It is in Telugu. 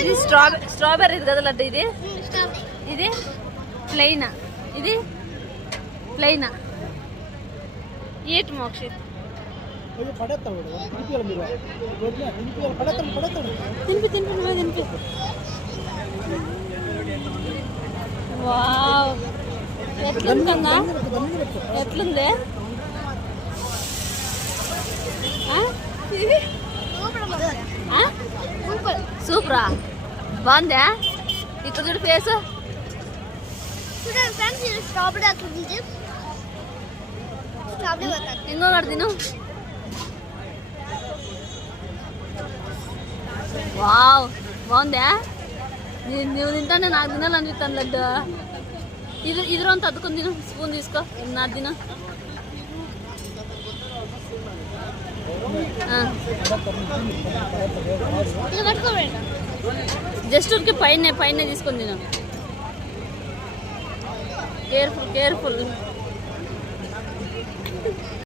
ఇది స్ట్రాబెర్రీ కదా లడ్డు. ఇది ప్లెయినా? ఇది ప్లెయినా? ఏటి మోక్షిత్ తినిపి తినిపి. వావ్, ఎట్లుంటుందా? ఎట్లుంది? సూపరా? బాగుందా? ఇక్కడ చూడు ఫేస్. ఇంకొకటి తిను. వావ్, బాగుందా? నువ్వు తింటానే నాకు తినాలనిపిస్తాను లడ్డు. ఇది రోజు తద్దుకొని తిను. స్పూన్ తీసుకో. నాకు తిను. జస్ట్ ఊరికి పైన తీసుకొని తిను. కేర్ఫుల్.